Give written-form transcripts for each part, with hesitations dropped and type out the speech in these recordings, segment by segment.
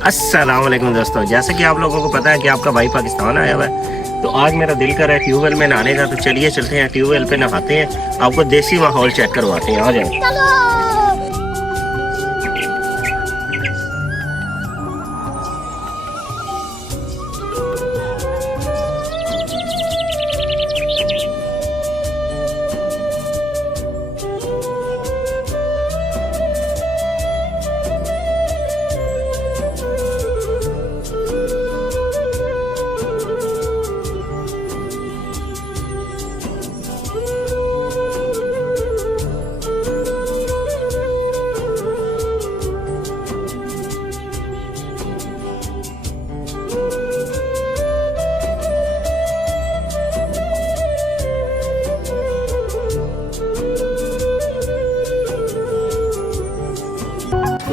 अस्सलाम वालेकुम दोस्तों, जैसे कि आप लोगों को पता है कि आपका भाई पाकिस्तान आया हुआ है, तो आज मेरा दिल कर रहा है ट्यूबवेल में नहाने का। तो चलिए चलते हैं ट्यूबवेल पे नहाते हैं, आपको देसी माहौल चेक करवाते हैं। आ जाए।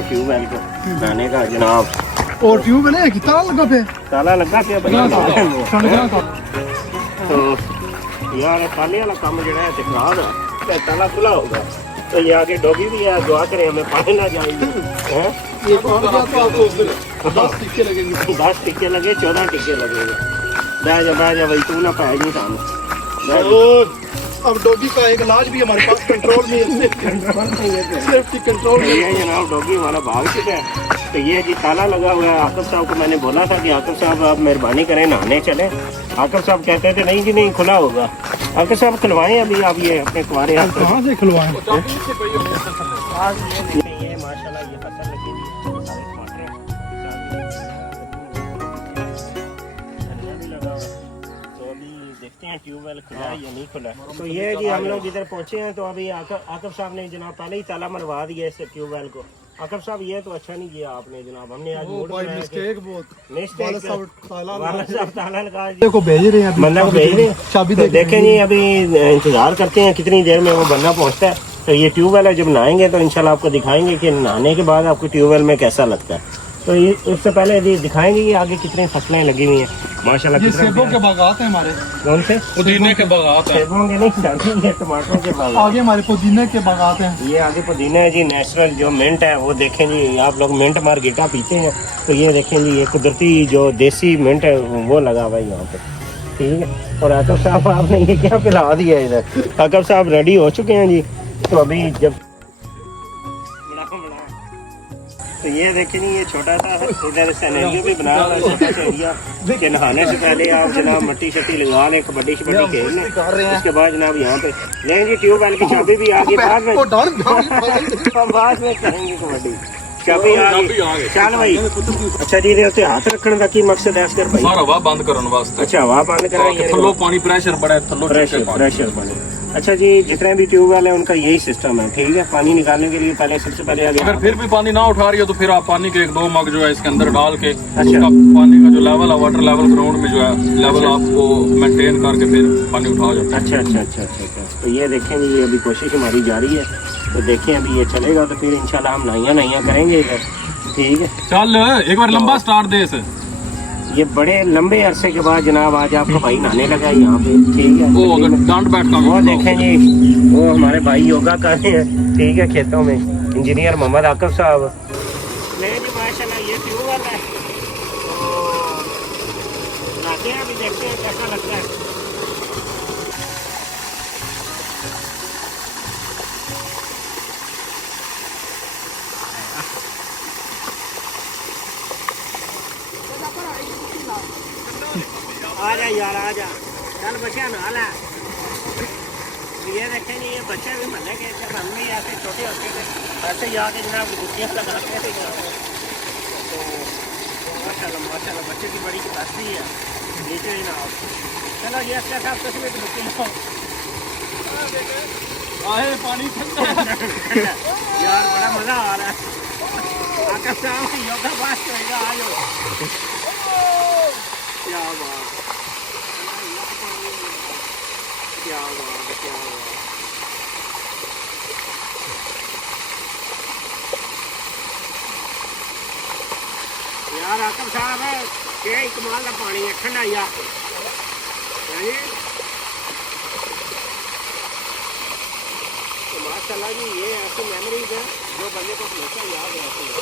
ट्यूबवेल को नहाने का जनाब, और ट्यूबवेल है कि ताला लगा पे? ताला लगा क्या तो यार ताले वाला काम जो है खराब है, ताला खुला होगा तो ये आगे डॉगी भी है, दुआ करें हमें पानी ना जाएंगे। ये तो आ गया तो आपको 10 टिक्के लगेंगे। 10 टिक्के लगे, 14 टिक्के लगेंगे। बह जा भाई, तू ना पाए नहीं सामने। अब डॉगी का एक इलाज भी हमारे पास कंट्रोल में है, सेफ्टी कंट्रोल में है जनाब। डॉगी हमारा भाग चुका है। तो ये जी ताला लगा हुआ है। आकिब साहब को मैंने बोला था कि आकिब साहब आप मेहरबानी करें नहाने चले। आकिब साहब कहते थे नहीं जी नहीं, खुला होगा। आकिब साहब खुलवाएं अभी आप ये अपने कुंवारे हाथ। कहाँ से खुलवाएं? ये माशाल्लाह ये फसल लगी हुई है, सारे टमाटर हैं, धनिया भी लगा हुआ है। तो अभी देखते हैं ट्यूबवेल खुला है या नहीं खुला है। तो ये है कि हम लोग इधर पहुंचे हैं, तो अभी आकिब साहब ने जनाब पहले ही ताला मरवा दिया इस ट्यूबवेल को। आकिब साहब ये तो अच्छा नहीं किया आपने जनाब, हमने आज मूड बनाया कि मिस्टेक बहुत ताला लगा को भेज रहे हैं, बंदा को भेज रहे हैं। चाबी देखें जी, अभी इंतजार करते हैं कितनी देर में वो बंदा पहुंचता है। तो ये ट्यूबवेल है, जब नहाएंगे तो इंशाल्लाह आपको दिखाएंगे कि नहाने के बाद आपको ट्यूबवेल में कैसा लगता है। तो ये उससे पहले दिखाएंगे कि आगे कितनी फसलें लगी हुई हैं माशाल्लाह। ये सेबों के बागात हैं हमारे। कौन से? पुदीने के बागात हैं। सेबों के नहीं, ये टमाटरों के बागात। आगे हमारे पुदीने के बागात हैं। ये आगे पुदीना है जी, नेचुरल जो मिंट है वो देखें जी। आप लोग मिंट मार्गेटा पीते हैं तो ये देखें जी, ये कुदरती जो देसी मिंट है वो लगा हुआ है यहाँ पे, ठीक है। और आकिब साहब आपने ये क्या पिला दिया इधर? आकिब साहब रेडी हो चुके हैं जी। तो अभी जब तो ये देखें ये छोटा सा इधर सिनेरियो भी बना हुआ है, छोटा सा एरिया कि नहाने से पहले आप जनाब मट्टी शट्टी लगा लें, कबड्डी शबड्डी खेल लें। उसके बाद जनाब यहाँ पे नहीं जी, ट्यूबवेल की चाबी भी आ गई, बाद में करेंगे कबड्डी। चाबी आ गई, चल भाई। अच्छा जी, इहदे उत्ते हाथ रखने का की मकसद है असगर भाई? सारा हवा बंद करने वास्ते। अच्छा, हवा बंद कराएंगे, थल्लो पानी प्रेशर बड़ा है, थल्लो प्रेशर पानी। अच्छा जी, जितने भी ट्यूबवेल है उनका यही सिस्टम है, ठीक है। पानी निकालने के लिए पहले सबसे पहले अगर फिर भी पानी ना उठा रही हो तो फिर आप पानी के 1-2 मग जो है इसके अंदर डाल के अच्छा, उसका पानी का जो लेवल है, वाटर लेवल ग्राउंड में जो है लेवल आपको मेंटेन करके फिर पानी उठाया जाता है। अच्छा। तो ये देखें जी, अभी कोशिश हमारी जारी है। तो देखें अभी ये चलेगा तो फिर इंशाल्लाह हम नहाइया करेंगे इधर, ठीक है। चल एक बार लंबा स्टार्ट दे इसे। ये बड़े लंबे अरसे के बाद जनाब आज आपका भाई नहाने लगा यहाँ पे, ठीक है। वो अगर डांट बैठ का वो देखें जी, वो हमारे भाई योगा कर रहे हैं, ठीक है, खेतों में। इंजीनियर मोहम्मद आकिब साहब। नहीं जी माशाल्लाह ये ट्यूबवेल है, तो नहाते हैं, अभी देखते हैं कैसा लगता है। आजा यार आजा, चल बच्चा नहा ला। ये देखें जी, ये बच्चे भी मरने के जब हम भी ऐसे छोटे होते थे ऐसे ही आके जनाब गुटियाँ लगाते थे। तो माशाल्लाह बच्चे की बड़ी कैपेसिटी है नीचे जनाब। चलो ये अच्छा साहब तस्वीर तो बुकिंग आए पानी यार बड़ा मजा आ रहा है। आकाश साहब योगा पास करेगा, आयो क्या बात, क्या बात। यार आकिब साहब क्या ही कमाल का पानी है, ठंडा ही आ। तो माशाल्लाह जी, ये ऐसी मेमोरीज है जो बंदे को हमेशा याद रहती है।